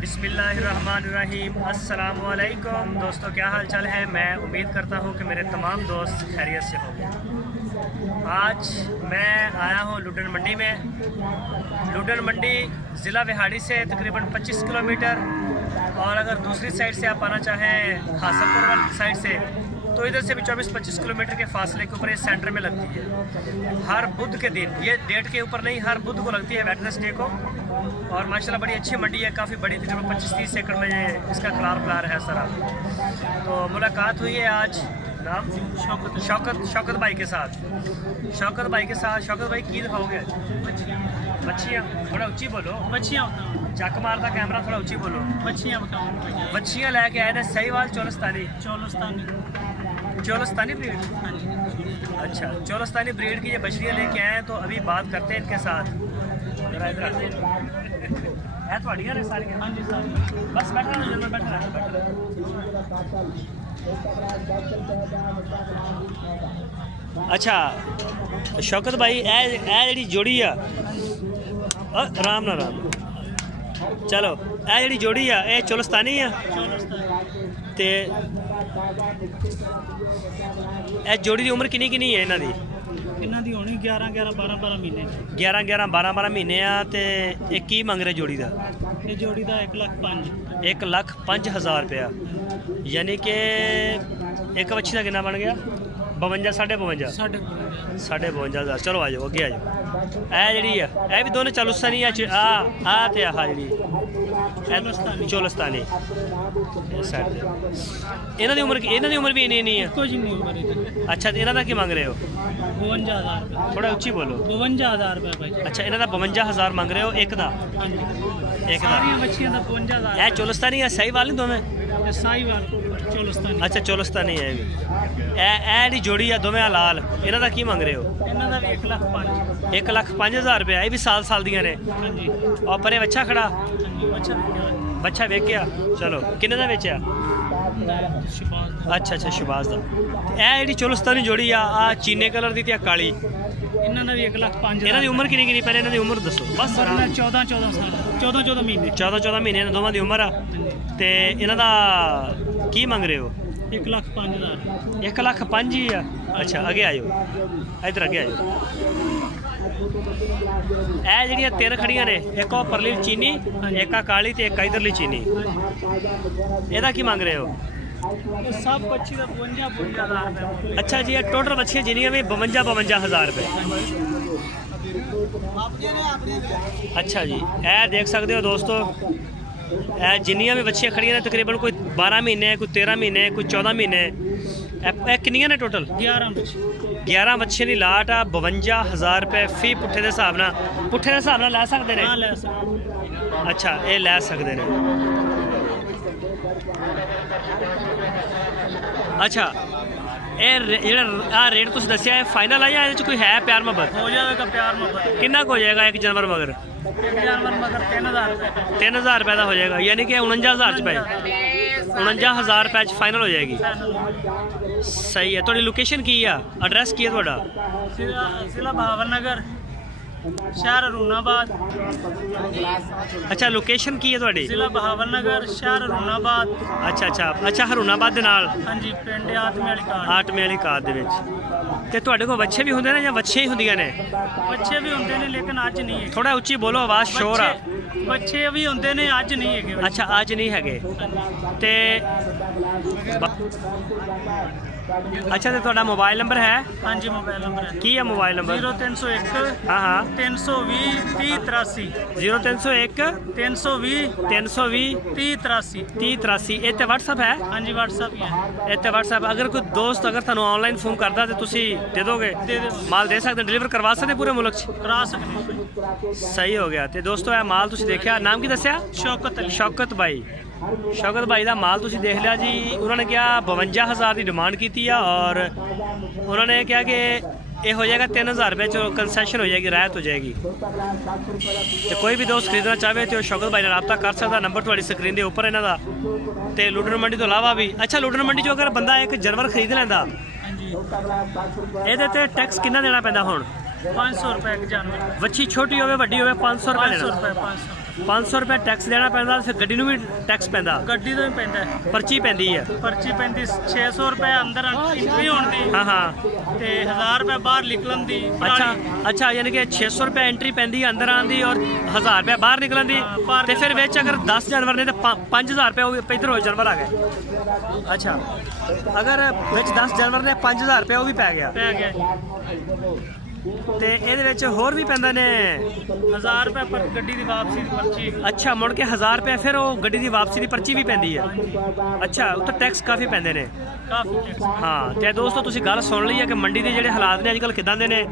बिस्मिल्लाहिर्रहमानिर्रहीम। अस्सलामुअलैकुम दोस्तों, क्या हाल चाल है। मैं उम्मीद करता हूँ कि मेरे तमाम दोस्त खैरियत से होंगे। आज मैं आया हूँ लुडन मंडी में। लुडन मंडी ज़िला विहाड़ी से तकरीबन 25 किलोमीटर, और अगर दूसरी साइड से आप आना चाहें हासनपुर वाली साइड से तो इधर से भी 24-25 किलोमीटर के फासले के ऊपर ये सेंटर में लगती है। हर बुध के दिन, ये डेट के ऊपर नहीं, हर बुध को लगती है, वेडनेसडे को। और माशाल्लाह बड़ी अच्छी मंडी है, काफ़ी बड़ी, तकरीबन 25-30 एकड़ में ये इसका खलार है सारा। तो मुलाकात हुई है आज नाम शौकत भाई के साथ। शौकत भाई की दिखाओगे? मच्छियाँ थोड़ा ऊँची बोलो। मच्छियाँ चक मारता कैमरा, थोड़ा ऊँची बोलो। मच्छियाँ लेके आए थे सहीवाल चोलस्तानी ब्रीड। अच्छा, चोलस्तानी ब्रीड की ये बछड़ियाँ लेके आए हैं, तो अभी बात करते हैं इनके साथ। है थोड़ियाँ ने सारी? हाँ जी सारी। बस बैठा रहा, बैठा रहा। अच्छा शौकत भाई, ए जी जोड़ी आ राम ना राम। चलो ए जी जोड़ी आ, ये चोलस्तानी आ ते ए जोड़ी की उम्र किन्नी है इन्हां दी? इन्हां दी होनी 11-12 महीने। 11-12 महीने आ। ते ये की मंग रहे जोड़ी दा? ये जोड़ी दा 1,05,000। 1,05,000 रुपया, यानी कि एक बच्ची का कितना बन गया? 52 साढ़े 52,000। चलो आ जाओ, अगे आ जाओ। ए जी ए भी दोनों चोलस्तानी आ ते आह जी चोलस्तानी। इन्हां दी उम्र भी इन्नी है? अच्छा, इन्हां दा की मंग रहे हो? 52,000। थोड़ा उच्ची बोलो। 52,000 रुपये भाई। अच्छा, इन्हां दा 52,000 मंग रहे हो एक दा? एक दा। मच्छियाँ दा 52,000। ए चोलस्तानी है, सहीवाल नहीं दोवें? साहीवाल चोलस्तानी। अच्छा, चोलस्तानी है ए डी जोड़ी है दोवें लाल। इन्हां दा की मंग रहे हो? इन्हां दा 1,05,000। 1,05,000 रुपया। ये भी साल दियां ने? हाँ जी। और परे बच्चा खड़ा? बच्चा वेख गया। चलो किन्ने दा बेचा? अच्छा, शहबाज दा। ए जी चोलस्तानी जोड़ी आ चीने कलर दी ते काली। इन्हां दा भी 1,05,000। इन्हां दी उम्र किन्नी? पहले इन्हां दी उम्र दसो बस। 14 साल। 14 महीने। 14 महीने दोवां दी उम्र आ। ते इन्हां दा की मंग रहे हो? 1,05,000। 1,05,000 ही आ। अच्छा, अगे आयो, इधर अगे आयो। ए जिहड़ियां 3 खड़ियां ने, एक और परली चीनी, एक आ काली ते एक इधरली चीनी, एदा की मंग रहे हो? सब बच्ची का 52,000 रुपये। अच्छा जी, टोटल बच्चियां जिन्नियां भी 52,000 रुपये। अच्छा जी, ए देख सकते हो दोस्तों, ए जिन्नियां भी बच्चियां खड़ियां ने तकरीबन कोई 12 महीने, कोई 13 महीने, कोई 14 महीने। ए किन्नियां ने टोटल? 11 बच्चे की लाट आ। 52,000 रुपये फी पुट्ठे के हिसाब न लै सकते हैं? अच्छा, ये लै सकते हैं। अच्छा, ये रेट तुम दसिया है फाइनल है या कोई है प्यार मोहब्बत? हो जाएगा प्यार मोहब्बत। कितना हो जाएगा एक जानवर मगर? 3,000 रुपये। 3,000 रुपये का हो जाएगा, यानी कि 49,000 रुपये। 49,000 रुपये फाइनल हो जाएगी। सही है। थोड़ी लोकेशन की है, एड्रैस की है थोड़ा? जिला बहावलनगर, शहर हरूनाबाद। अच्छा, लोकेशन की है थोड़ी? जिला बहावलनगर, शहर हरूनाबाद। अच्छा हरूनाबाद दे नाल? हाँ जी, पिंड आटमे वाली काद दे विच। ते तुहाडे कोल बच्चे भी होंदे ने या बच्चे ही हुंदियां ने? बच्चे भी होंदे ने, लेकिन अज नहीं है। थोड़ा उच्ची बोलो, आवाज़ शोर आ। बच्चे भी होंदे ने, अज नहीं है। अच्छा, अज नहीं है ते अच्छा, तो थोड़ा मोबाइल नंबर है? हाँ जी, मोबाइल नंबर है। की है मोबाइल नंबर? 0301 हाँ 320 3083। 0301 320 320 3083। 3083। इतने व्हाट्सअप है? हाँ जी, व्हाट्सअप ही है। इतने व्हाट्सअप। अगर कोई दोस्त अगर थानू ऑनलाइन फोन करता तो तुसी दे दोगे? माल दे सकते? डिलीवर करवा सकते पूरे मुल्क च? करा सकते। सही हो गया। तो दोस्तों, यह माल तुसी देखा, नाम की दसिया? शौकत भाई। शौकत भाई का माल तुसी देख लिया जी। उन्होंने क्या 52,000 की डिमांड की थी, और उन्होंने क्या कि ये हो जाएगा 3,000 रुपये जो कंसैशन हो जाएगी, रायत हो जाएगी। तो कोई भी दोस्त खरीदना चाहे तो शौकत भाई ने रब्ता कर सकता। नंबर थोड़ी स्क्रीन के उपर इन्हों का। तो लुडन मंडी तो इलावा भी, अच्छा लुडन मंडी जो अगर बंदा एक जानवर खरीद लेंदा, ये टैक्स कितना देना पैंदा हुण? 500 रुपये एक जानवर। वच्छी छोटी होवे वड्डी होवे 500 रुपये। 500 रुपये टैक्स देना पैंदा, फिर गड्डी नूं भी टैक्स पैंदा, ਗੱਡੀ ਤੋਂ ਹੀ ਪੈਂਦਾ ਹੈ। पर्ची पैंदी है। ਪਰਚੀ ਪੈਂਦੀ 600 ਰੁਪਏ ਅੰਦਰ ਐਂਟਰੀ ਹੋਣ ਦੀ हाँ हाँ ਤੇ 1000 ਰੁਪਏ ਬਾਹਰ ਨਿਕਲਣ ਦੀ। अच्छा अच्छा, यानी कि 600 रुपये एंट्री पैंदी अंदर आने की और 1000 रुपये बाहर निकलन दी। हाँ, बाहर ते फिर विच अगर 10 जानवर ने तो 5000 रुपये वो इधर हो जानवर आ गए। अच्छा, अगर विच 10 जानवर ने 5000 रुपये वो भी पै गया। ਪੈ ਗਿਆ ਤੇ ਇਹਦੇ ਵਿੱਚ ਹੋਰ ਵੀ ਪੈਂਦੇ ਨੇ 1000 ਰੁਪਏ ਪਰ ਗੱਡੀ ਦੀ ਵਾਪਸੀ ਦੀ ਪਰਚੀ। ਅੱਛਾ, ਮੁੜ ਕੇ 1000 ਰੁਪਏ ਫਿਰ ਉਹ ਗੱਡੀ ਦੀ ਵਾਪਸੀ ਦੀ ਪਰਚੀ ਵੀ ਪੈਂਦੀ ਹੈ। ਅੱਛਾ, ਉੱਤੇ ਟੈਕਸ ਕਾਫੀ ਪੈਂਦੇ ਨੇ। ਕਾਫੀ ਟੈਕਸ। ਹਾਂ, ਤੇ ਦੋਸਤੋ ਤੁਸੀਂ ਗੱਲ ਸੁਣ ਲਈ ਹੈ ਕਿ ਮੰਡੀ ਦੇ ਜਿਹੜੇ ਹਾਲਾਤ ਨੇ ਅੱਜਕੱਲ ਕਿਦਾਂ ਦੇ ਨੇ,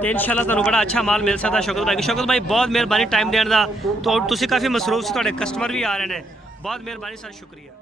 ਤੇ ਇਨਸ਼ਾਅੱਲਾ ਤੁਹਾਨੂੰ ਬੜਾ ਅੱਛਾ ਮਾਲ ਮਿਲ ਸਕਦਾ। ਸ਼ੌਕਤ ਭਾਈ ਬਹੁਤ ਮਿਹਰਬਾਨੀ ਟਾਈਮ ਦੇਣ ਦਾ। ਤੁਸੀਂ ਕਾਫੀ ਮਸਰੂਫ ਸੀ, ਤੁਹਾਡੇ ਕਸਟਮਰ ਵੀ ਆ ਰਹੇ ਨੇ। ਬਹੁਤ ਮਿਹਰਬਾਨੀ ਸਰ, ਸ਼ੁਕਰੀਆ।